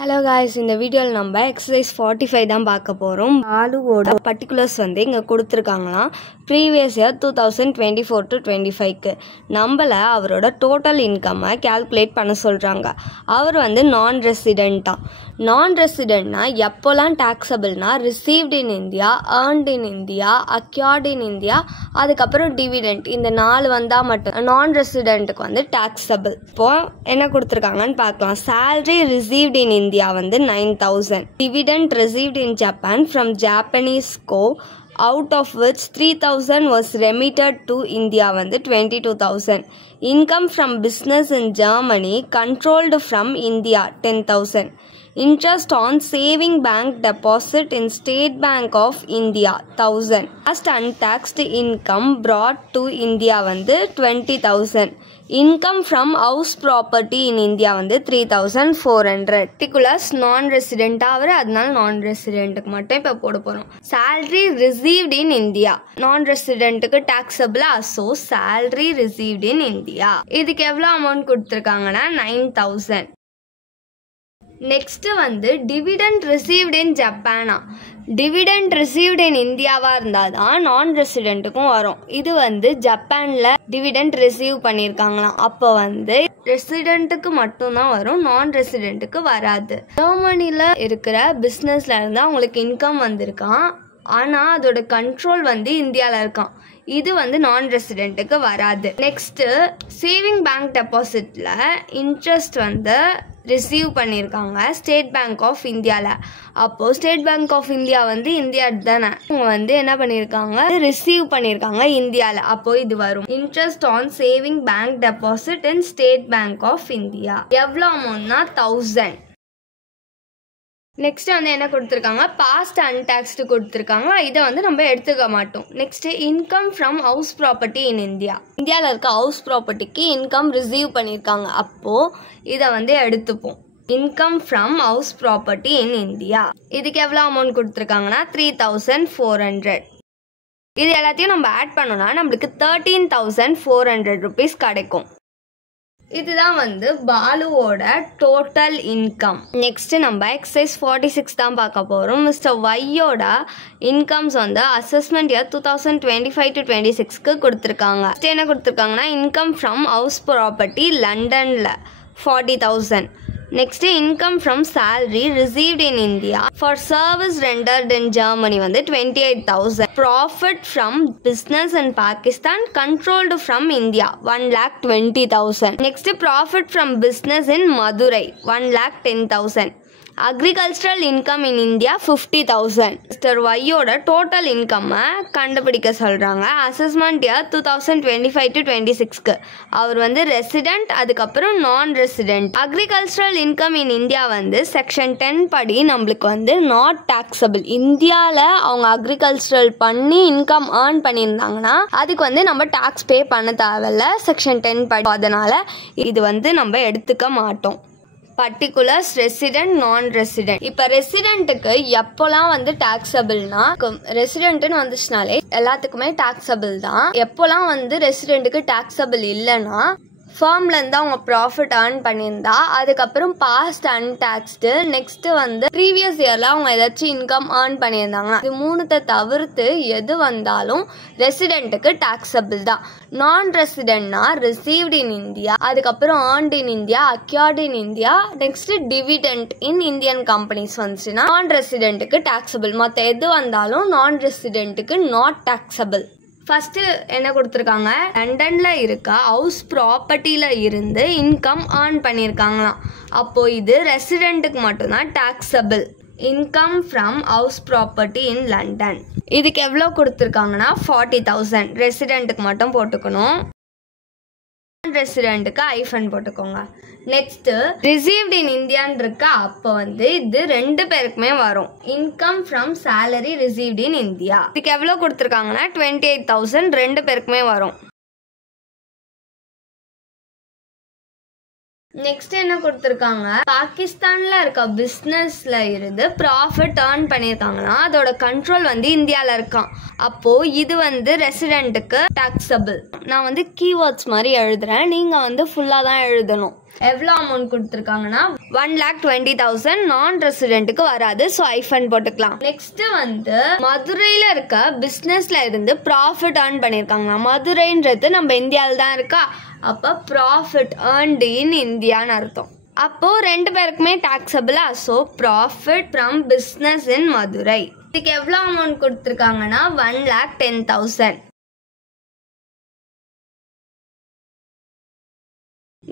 Hello guys, இந்த வீடியோவில் நம்ம exercise 45 தான் பார்க்க போகிறோம். ஆளுவோட பர்டிகுலர்ஸ் வந்து இங்கே கொடுத்துருக்காங்களாம். ப்ரீவியஸ் இயர் 2024 to 25க்கு நம்மளை அவரோட டோட்டல் இன்கம்மை கேல்குலேட் பண்ண சொல்கிறாங்க. அவர் வந்து நான் ரெசிடெண்ட்னா எப்போல்லாம் டேக்ஸபிள்னா received in India, earned in India, accrued in India, அதுக்கப்புறம் டிவிடெண்ட், இந்த 4 வந்தால் மட்டும் நான் ரெசிடெண்ட்டுக்கு வந்து டேக்ஸபிள். இப்போது என்ன கொடுத்துருக்காங்கன்னு பார்க்கலாம். சேலரி ரிசீவ்ட் இன் இந்தியா வந்து 9,000. Dividend received in Japan from Japanese co, out of which 3,000 was remitted to India வந்து 22,000. Income from business in Germany controlled from India 10,000. Interest on saving bank deposit in State Bank of India 1,000. Last untaxed income brought to India வந்து 20,000. Income from house property in India வந்து 3,400. Particulars non-resident ஆகிற, அதனால non-residentக்கு மட்டும் இப்போ போட போகிறோம். Salary received in India, non-residentக்கு taxable, so salary received in India. இதுக்கு எவ்வளோ அமௌண்ட் கொடுத்துருக்காங்கன்னா 9,000. நெக்ஸ்ட்டு வந்து டிவிடெண்ட் ரிசீவ்ட் இன் ஜப்பானா. டிவிடெண்ட் ரிசீவ்ட் இன் இந்தியாவாக இருந்தால் தான் நான் ரெசிடெண்ட்டுக்கும் வரும். இது வந்து ஜப்பானில் டிவிடெண்ட் ரிசீவ் பண்ணியிருக்காங்களாம். அப்போ வந்து ரெசிடெண்ட்டுக்கு மட்டும்தான் வரும், நான் ரெசிடெண்ட்டுக்கு வராது. ஜெர்மனியில் இருக்கிற பிஸ்னஸில் இருந்தால் அவங்களுக்கு இன்கம் வந்திருக்கான், ஆனால் அதோட கண்ட்ரோல் வந்து இந்தியாவில் இருக்கான். இது வந்து நான் ரெசிடெண்ட்டுக்கு வராது. நெக்ஸ்ட்டு சேவிங் பேங்க் டெபாசிட்டில் இன்ட்ரெஸ்ட் வந்து ரிசீவ் பண்ணியிருக்காங்க ஸ்டேட் பேங்க் ஆஃப் இந்தியாவில். அப்போது ஸ்டேட் பேங்க் ஆஃப் இந்தியா வந்து இந்தியா தானே, அவங்க வந்து என்ன பண்ணியிருக்காங்க, ரிசீவ் பண்ணியிருக்காங்க இந்தியாவில். அப்போது இது வரும். Interest on saving bank deposit in State Bank of India எவ்வளோ அமௌண்ட்னா 1,000. நெக்ஸ்ட் வந்து என்ன கொடுத்துருக்காங்க, பாஸ்ட் அன்டாக்ஸ்டு கொடுத்துருக்காங்க. இதை வந்து நம்ம எடுத்துக்க மாட்டோம். Next income from house property in India. இந்தியாவில் இருக்க ஹவுஸ் ப்ராப்பர்ட்டிக்கு இன்கம் ரிசீவ் பண்ணியிருக்காங்க, அப்போது இதை வந்து எடுத்துப்போம். Income from house property in India. இதுக்கு எவ்வளோ அமௌண்ட் கொடுத்துருக்காங்கன்னா 3,400. இது எல்லாத்தையும் நம்ம ஆட் பண்ணோம்னா நம்மளுக்கு 13,400 rupees கிடைக்கும். இதுதான் வந்து பாலுவோட டோட்டல் இன்கம். நெக்ஸ்ட் நம்ம எக்ஸசைஸ் 46 தான் பார்க்க போகிறோம். மிஸ்டர் ஒய்யோட இன்கம்ஸ் வந்து அசஸ்மெண்ட் இயர் 2025 to 26க்கு கொடுத்துருக்காங்க. ஃபஸ்ட்டு என்ன கொடுத்துருக்காங்கன்னா இன்கம் ஃப்ரம் ஹவுஸ் ப்ராப்பர்ட்டி லண்டனில் 40,000. Next income from salary received in India for service rendered in Germany வந்து 28,000. Profit from business in Pakistan controlled from India 1,20,000. Next profit from business in Madurai 1,10,000. Agricultural income in India 50,000. Mister ஒய்யோட total இன்கம்மை கண்டுபிடிக்க சொல்கிறாங்க. Assessment year 2025 to 26க்கு அவர் வந்து resident, அதுக்கப்புறம் நான் resident. Agricultural income in India வந்து section 10 படி நம்மளுக்கு வந்து நாட் டாக்ஸபிள். இந்தியாவில் அவங்க அக்ரிகல்ச்சரல் பண்ணி இன்கம் ஏர்ன் பண்ணியிருந்தாங்கன்னா அதுக்கு வந்து நம்ம டாக்ஸ் பே பண்ண தேவையில்ல செக்ஷன் 10 படி. அதனால் இது வந்து நம்ம எடுத்துக்க மாட்டோம். பர்டிகுலர்ஸ் ரெசிடெண்ட், நான் ரெசிடெண்ட். இப்போ ரெசிடெண்ட்டுக்கு எப்போலாம் வந்து டாக்ஸபிள்னா, ரெசிடெண்ட்டுன்னு வந்துச்சுனாலே எல்லாத்துக்குமே டாக்ஸபிள் தான். எப்போலாம் வந்து ரெசிடெண்ட்டுக்கு டாக்ஸபிள் இல்லைன்னா ஃபார்ம்லேருந்து அவங்க ப்ராஃபிட் ஏர்ன் பண்ணியிருந்தா, அதுக்கப்புறம் பாஸ்ட் அன்டாக்ஸ்டு, நெக்ஸ்ட்டு வந்து ப்ரீவியஸ் இயரில் அவங்க ஏதாச்சும் இன்கம் ஏர்ன் பண்ணியிருந்தாங்கன்னா இது 3 தவிர்த்து எது வந்தாலும் ரெசிடெண்ட்டுக்கு டாக்ஸபிள் தான். நான் ரெசிடெண்ட்னா ரிசீவ்ட் இன் இந்தியா, அதுக்கப்புறம் earned in India, accrued in India, next dividend in Indian companies வந்துச்சுன்னா நான் ரெசிடெண்ட்டுக்கு டாக்ஸபிள். மற்ற எது வந்தாலும் நான் ரெசிடெண்ட்டுக்கு நாட் டாக்ஸபிள். ஃபஸ்ட்டு என்ன கொடுத்துருக்காங்க, லண்டனில் இருக்க ஹவுஸ் ப்ராப்பர்ட்டியில் இருந்து இன்கம் ஏர்ன் பண்ணியிருக்காங்களாம். அப்போது இது ரெசிடெண்ட்டுக்கு மட்டும்தான் taxable. Income from house property in London. இதுக்கு எவ்வளோ கொடுத்துருக்காங்கன்னா 40,000. ரெசிடெண்ட்டுக்கு மட்டும் போட்டுக்கணும், ரெசிடெண்ட்டுக்கு ஐஃபன் போட்டுக்கோங்க. நெக்ஸ்ட்டு ரிசீவ்ட் இன் இந்தியான்னு இருக்கா, அப்போ வந்து இது 2 பேருக்குமே வரும். Income from salary received in India. இதுக்கு எவ்வளோ கொடுத்துருக்காங்கன்னா 28,000. 2 பேருக்குமே வரும். நெக்ஸ்ட் என்ன கொடுத்துருக்காங்க, பாகிஸ்தான்ல இருக்க பிஸ்னஸ்ல இருந்து ப்ராஃபிட் ஏர்ன் பண்ணியிருக்காங்கன்னா அதோட கண்ட்ரோல் வந்து இந்தியாவில் இருக்கான். அப்போ இது வந்து ரெசிடெண்ட்டுக்கு டாக்ஸபிள். நான் வந்து கீவேர்ட்ஸ் மாதிரி எழுதுறேன், நீங்க வந்து ஃபுல்லாக தான் எழுதணும். எவ்வளோ அமௌண்ட் கொடுத்துருக்காங்கன்னா 1,20,000 நான் ரெசிடென்ட்டுக்கு வராது. ஸோ ஐஃபன் போட்டுக்கலாம். நெக்ஸ்ட் வந்து மதுரையில் இருக்க பிஸ்னஸ்ல இருந்து ப்ராஃபிட் ஏர்ன் பண்ணியிருக்காங்க. மதுரைன்றது நம்ம இந்தியாவில் தான் இருக்கா, அப்போ ப்ராஃபிட் ஏர்ன்டு இன் இந்தியான்னு அர்த்தம். அப்போ ரெண்டு பேருக்குமே டாக்ஸபிளா. So profit from business in Madurai. இதுக்கு எவ்வளோ அமௌண்ட் கொடுத்துருக்காங்கன்னா 1,10,000.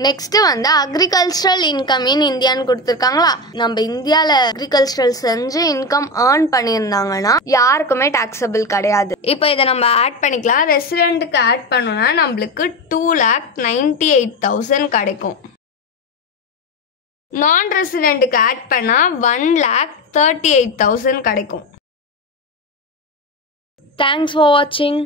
நெக்ஸ்ட் வந்து அக்ரிகல்ச்சரல் இன்கம் இன் இந்தியான்னு கொடுத்துருக்காங்களா. நம்ம இந்தியாவில் அக்ரிகல்ச்சரல் செஞ்சு இன்கம் ஏர்ன் பண்ணியிருந்தாங்கன்னா யாருக்குமே டாக்ஸபிள் கிடையாது. இப்போ இதை நம்ம ஆட் பண்ணிக்கலாம். ரெசிடென்ட்டுக்கு ஆட் பண்ணோம்னா நம்மளுக்கு 2,98,000 கிடைக்கும். நான் ரெசிடென்ட்டுக்கு ஆட் பண்ணால் 1,38,000 கிடைக்கும். தேங்க்ஸ் ஃபார் வாட்சிங்.